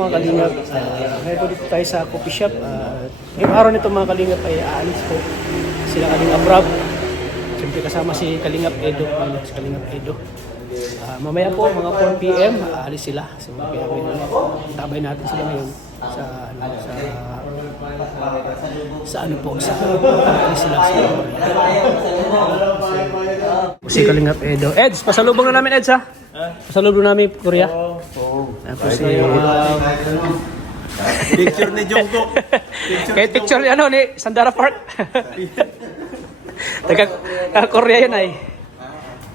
Mga kalingap, ngayon po dito tayo sa coffee shop. Ngayong araw nito mga kalingap ay aalis po sila Kalingap Rob. Siyempre kasama si Kalingap Edo. Si Kalingap Edo. Mamaya po mga 4 PM aalis sila. So, kaya tabay natin sila ngayon sa ano po sa aalis sila sa si Kalingap Edo. Eds, pasalubong na namin Eds ha. Pasalubong namin Korea. Si picture ni Jungkook. Picture ni ano ni Sandara Park. Taga Korea yan ay.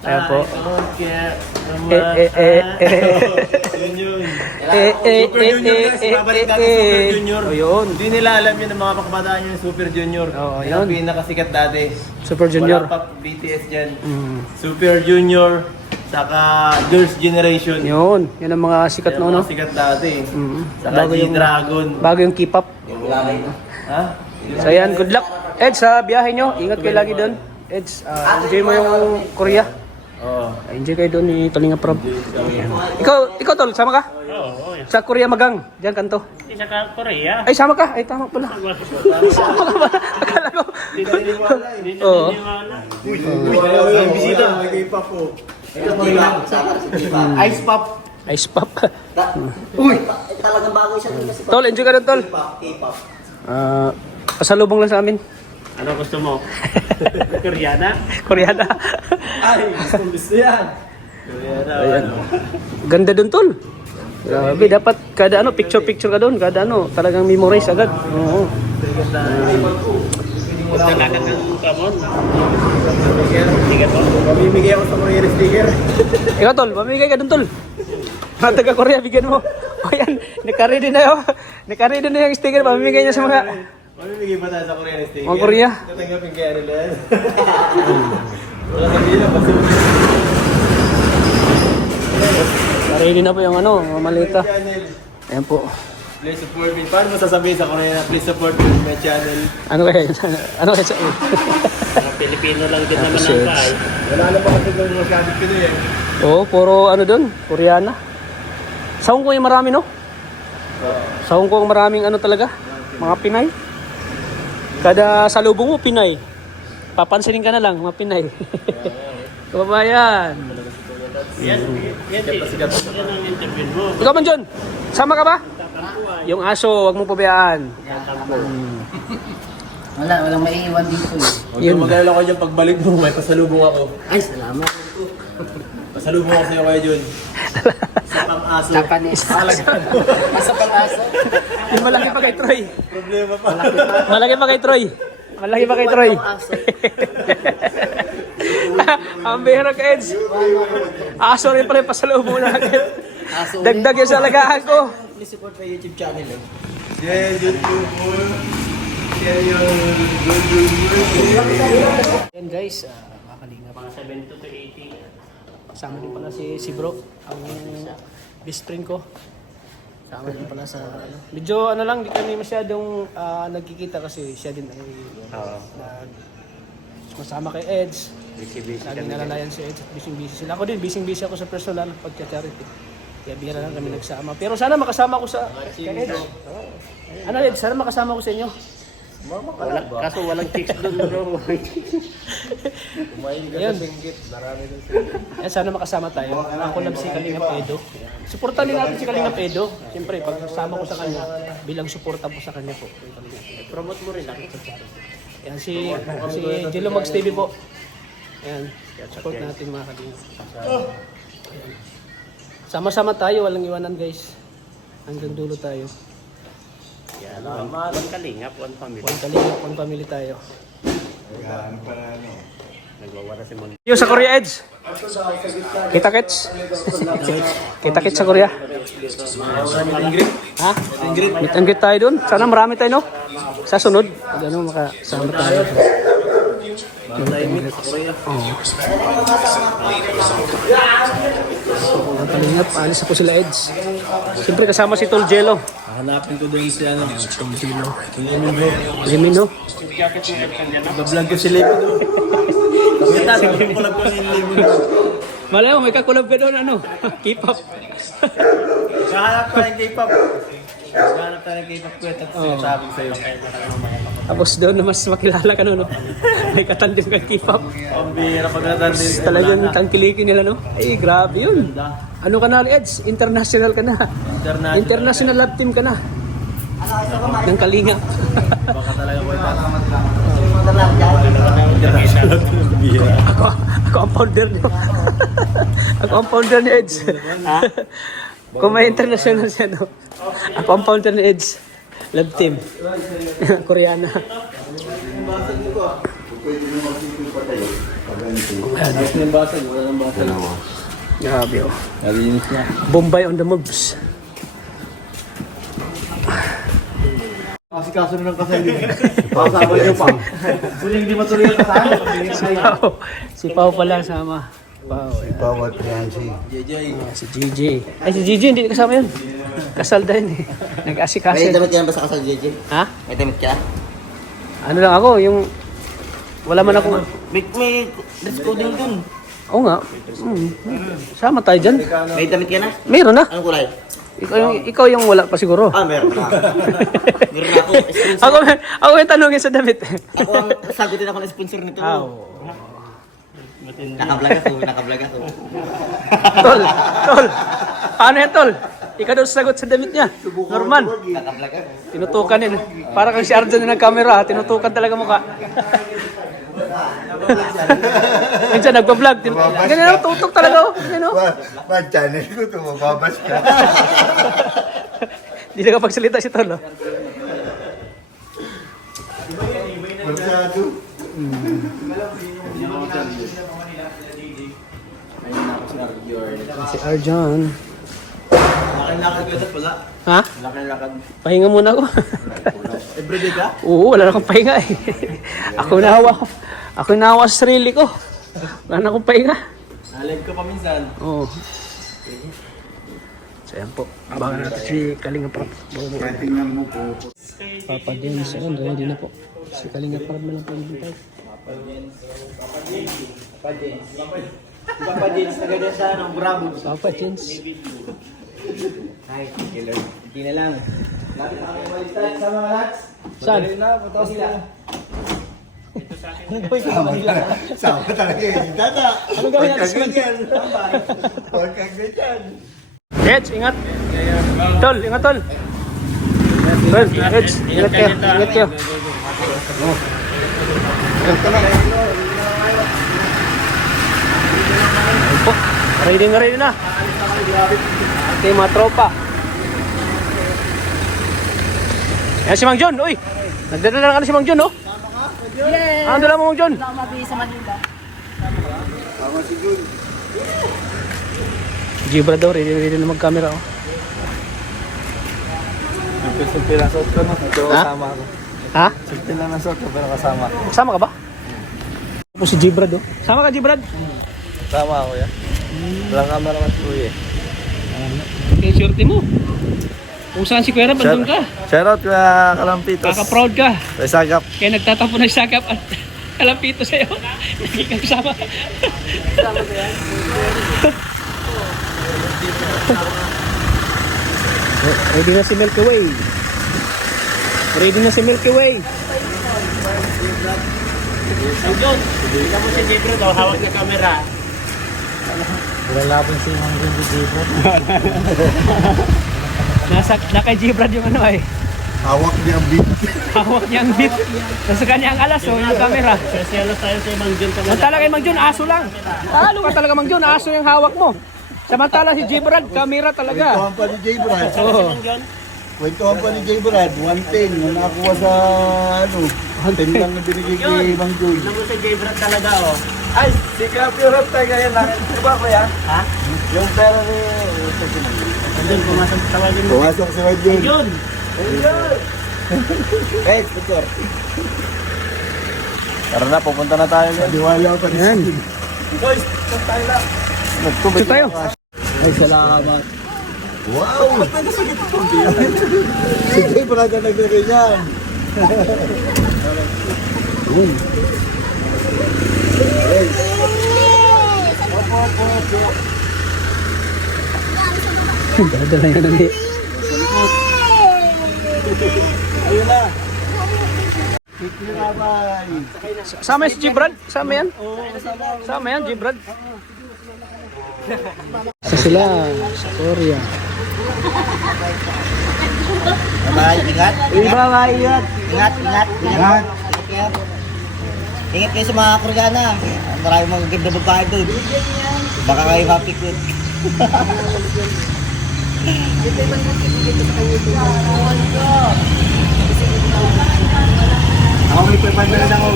Ayan po. Super Junior guys, babalik natin Super Junior. Ayun. Hindi nila alam yun ng mga kabataan yun, Super Junior. Oo, Yan ang yun. pinakasikat dati. Super Junior. Wala pa BTS dyan. Super Junior, saka Girls' Generation. Yun. Yan ang mga sikat Yan no, no? ang mga sikat dati. Saka Bago yung- G-Dragon. Bago yung K-pop. Ha? So ayan, good luck. Eds, sa biyahe nyo. Ingat kayo lagi doon. Eds, enjoy mo yung Korea. Oo. Enjoy kayo doon ni Kalingap Rob. Ikaw tol, sama ka? Oo, Sa Korea Magang, diyan kanto. Hindi sa Korea. Ay, sama ka. Ay, tama pala. Sama ka ba? Akala ko. Hindi na Oo. naniwala. May bisita. May K-pop po. Ice Pop. Ice pop. Uy! Talagang bagay siya din kasi Tol, enjoy ka doon, tol. K-pop. Pasalubong lang sa amin. Ano gusto mo? Koreana? Koreana. Ay, gusto yan. Ayan. Ganda doon, tol. Grabe, dapat kada ano, picture-picture ka doon. Kada ano, talagang memorize agad. Oo. Talaga ng kamon. Sige po. Mamimigay ako sa Korean sticker. Ikaw, tol, mamigay ka doon, tol. Mga taga-Korea, bigyan mo. O yan, nakaready na yun. Nakaready na yung sticker, mamimigay niya sa mga... Mamimigay ba tayo sa Korean sticker? Mga Korea. Tatanggapin kaya nila yan. Wala sabihin na, basta Ready na po yung ano, mga malita. channel. Ayan po. Please support me. Paano mo sasabihin sa Korea na please support me my channel? Ano kaya? Ano kaya sa... Mga Pilipino lang din naman Tapos, ang bahay. Wala na pa kasi ng mga gamit ko eh. Oo, puro ano doon, Koreana. Sa Hong Kong yung marami, no? Sa Hong Kong maraming ano talaga, mga Pinay. Kada salubong mo, Pinay. Papansinin ka na lang, mga Pinay. Kababayan. Yan ang interview mo. Ikaw man, John. Sama ka ba? Yung aso, wag mong pabayaan. Walang maiiwan dito eh. Huwag kang mag-alala ko dyan pagbalik mo, may pasalubong ako. Ay, salamat. Pasalubong ako sa'yo kaya Jun. Sa pang-aso. Japanese. Asa pang-aso? Yung malaki pa kay Troy. Problema pa. Malaki pa kay Troy. Malaki pa kay Troy. Ang bihira ka, Eds. Aso rin pala yung pasalubong natin. Dagdag yung sa alagaan ko. Please support my YouTube channel eh. Yeah, YouTube po. Share yung Yan guys, makalinga pa. Mga 70 to 80. Kasama din pala si bro, ang best friend ko. Kasama din pala sa ano. Medyo ano lang, di kami masyadong nagkikita kasi siya din ay masama kay Eds. Busy-busy Laging kami. nalalayan si Eds. Busy sila. Ako din, busy ako sa personal pagka-charity. Kaya bihira lang kami nagsama. Pero sana makasama ko sa kay Eds. Ano Eds, sana makasama ko sa inyo. Kaso walang chicks doon bro. kumain ka Ayun. sa singgit. Marami doon Yan, sana makasama tayo. Ako lang si Kalingap Edo. Suportahan din natin si Kalingap Edo. Siyempre, pag kasama ko sa kanya, bilang suporta po sa kanya po. Promote mo rin ako. Yan, si Jello Mags TV po. Yan, support natin mga Kalingap. Ayan. Sama-sama tayo, walang iwanan guys. Hanggang dulo tayo. Yan. One kalingap, one family. One Kalingap, one family tayo. Nagwawala si Mon. Yo sa Korea, Eds. Kita-kits. Kita-kits sa Korea. Ha? Meet and greet tayo dun. Sana marami tayo, no? Sa sunod. Gano'n makasama tayo. Ang Kalingap, alis ako sila, Eds. Siyempre kasama si Tol Jello. Hanapin ko doon si ano. Limin, no? Bablog ko si Lepo doon. Kita, vlog ko si Lepo. Malay mo, may kakulab ka doon, ano? K-pop. Naghahanap tayo ng K-pop. Naghahanap tayo ng K-pop ko at sinasabi ko sa'yo. Tapos doon na mas makilala ka, no? May katandim ka K-pop. Ang bihira pag natandin. Talagang tangkilikin nila, no? Ay, grabe yun. Ano ka na, Eds? International ka na. International love team ka na. Ng Kalinga. Baka talaga ko ito. Ako ang founder niyo. Ako ang founder ni Eds. Kung may international siya, no? Ako ang founder ni Eds. Love team. Koreana. Grabe, oh. Bombay on the moves. Kasi kaso na ng kasal din. Pasabay niyo pa. Kung hindi matuloy ang kasal, Si Pao pala sama. Pao. Bawat yan si Si JJ. Ay, si JJ hindi kasama yun. Kasal din eh. Nag-asikaso. May damit ka na ba sa kasal, JJ? Ha? May damit ka? Ano lang ako, yung... Wala man akong... May dress coding dun. Oo nga. Sama tayo dyan. May damit ka na? Meron na. Anong kulay? Ikaw yung wala pa siguro. Meron na. Meron na ako. Ako yung tanongin sa damit. Ako ang sagutin ako ng sponsor nito. Nakablog ako. Tol. Paano yan, Tol? Ikaw daw sagot sa damit niya. Norman. Nakablog ako. Tinutukan yun. Para kang si Arjan na ng camera. Tinutukan talaga mukha. Minsan nagpa-vlog. Ganyan ako, tutok talaga. Ganyan ako. channel ko ito, mababas ka. Hindi nakapagsalita si Tol. Masyado. Si Arjan. lakad ko sa pula. Ha? Lakad. Pahinga muna ako. Everyday ka? Oo, wala na akong pahinga eh. Ako nahawa sa sarili ko. Wala na akong pahinga. Alive ka pa minsan. Oo. So yan po. Abangan natin si Kalinga Prab. Tingnan mo po. Papa Jens. Ayun, ready na po. Si Kalinga Prab na lang po yung bintay. Papa Jens na ganyan siya ng Bravo. Papa Jens. Hi, killer. Hindi na lang. Lapit na kami baliktad sa mga lads. Saan? Na, patawas nila. Anong gawin ka sa Manila? Sama talaga yun. Dada. Anong gawin natin sa Manila? Huwag kang ganyan. Edge, ingat. Tol, ingat tol. Tol, Edge, ingat kayo. Ingat kayo. Ayun po. Ready na. Okay, mga tropa. Yan si Mang John, uy. Nagdadala ka na si Mang John, oh. Yes! Ano dala mo, Mang John? Wala akong mabili sa Manila. Gibra daw, ready na mag-camera, oh. Simple lang suot ko no. Ito Ha? kasama ako. Ha? Simple lang ang suot ko pero kasama. Kasama ka ba? Ako si Gibrad, oh. Sama ka, Gibrad? Kasama ako yan. Walang camera mas po eh. Okay, surti mo. Kung saan si Kuya Rab, andun ka. Shoutout ka Kalampitos. Kaka-proud ka. Sa Sagap. Kaya nagtatapon ng sakap at kalampito sa'yo. Hindi ka kasama. Kasama ba yan? Ready na si Milky Way. Ready na si Milky Way. John, tingnan mo si Jebro daw, hawak ng camera. Lalabang si Mang Jun di Jebo. Na kay Gibrad yung ano eh. Hawak niya ang beat. Hawak niya ang beat. Nasa kanya ang alas, oh, yung camera. Selos tayo sa Mang John talaga. Samantala kay Mang Jun, aso lang. Talo ka talaga Mang Jun, aso yung hawak mo. Samantala si Gibrad, camera talaga. Kwentuhan pa ni J. Brad. Oo. Kwentuhan pa ni J. Brad. 110 na nakuha sa ano. 10 lang na binigay kay Mang Joy. Tingnan mo si Jebro talaga, oh. Ay, si Crap Europe tayo ngayon lang. Diba kuya? Ha? Yung pera ni... John, pumasok sa tawagin mo. Pumasok si Mang Joy. John! Hey, picture. Tara na, pupunta na tayo ngayon. Diwala pa ni Yan. Steve. Boys, punta tayo lang. Ito tayo. Ay, salamat. Wow! Si J. Brad na naglagay niyan. Dala yan ulit. Ayun na. Bye-bye. Sama yan si Gibrad? Sama yan? Sama yan, Gibrad? Sa sila, sa Korea. Bye, ingat. Bye-bye, ingat. Ingat, ingat. Ingat. Ingat kayo sa mga Koreana. Maraming mga ganda babae doon. Baka kayo mapikot. Ako may 500 ako.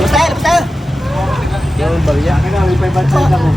Basta yun, basta yun. May 500 ako.